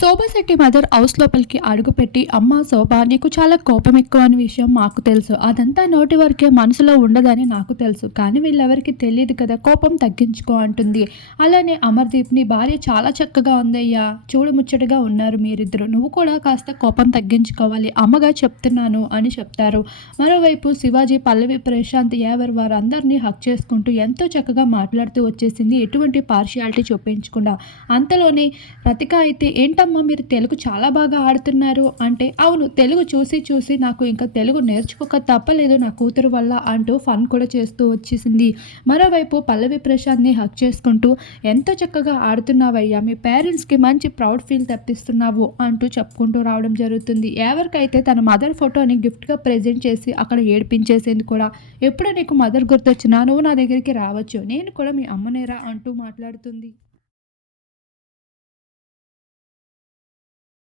Shobha Shetty mother house లోపలికి అడుగుపెట్టి అమ్మ శోభ నీకు చాలా కోపం ఎక్కువ అనే విషయం మాకు తెలుసు. అదంతా నోటి వరకే మనసులో ఉండదని నాకు తెలుసు. కానీ వీళ్ళెవరికి తెలియదు కదా కోపం తగ్గించుకో అంటుంది. అలానే అమర్దీప్ నీ భార్య చాలా చక్కగా ఉందయ్యా. చూడు ముచ్చటగా ఉన్నారు మీరిద్దరు. నువ్వు కూడా కాస్త కోపం తగ్గించుకోవాలి. అమ్మగా చెప్తున్నాను అని చెప్తారు. మరోవైపు శివాజీ పల్లవి ప్రశాంత్ ఎవరు వారందరినీ హక్ చేసుకుంటూ ఎంతో చక్కగా మాట్లాడుతూ వచ్చేసింది. ఎటువంటి పార్షియాలిటీ చూపించకుండా. అంతలోనే రతిక అయితే ఏంటమ్మా మీరు తెలుగు చాలా బాగా ఆడుతున్నారు. అంటే అవును తెలుగు చూసి చూసి నాకు ఇంకా తెలుగు నేర్చుకోక తప్పలేదు నా కూతురు వల్ల అంటూ ఫన్ కూడా చేస్తూ వచ్చేసింది. మరోవైపు పల్లవి ప్రశాంత్ని హక్ చేసుకుంటూ ఎంతో చక్కగా ఆడుతున్నావయ్యా మీ పేరెంట్స్కి మంచి ప్రౌడ్ ఫీల్ తెప్పిస్తున్నావు అంటూ చెప్పుకుంటూ రావడం జరుగుతుంది. ఎవరికైతే తన మదర్ ఫోటోని గిఫ్ట్గా ప్రజెంట్ చేసి అక్కడ ఏడిపించేసింది కూడా ఎప్పుడు నీకు మదర్ గుర్తొచ్చినా నువ్వు నా దగ్గరికి రావచ్చు నేను కూడా మీ అమ్మనేరా అంటూ మాట్లాడుతుంది.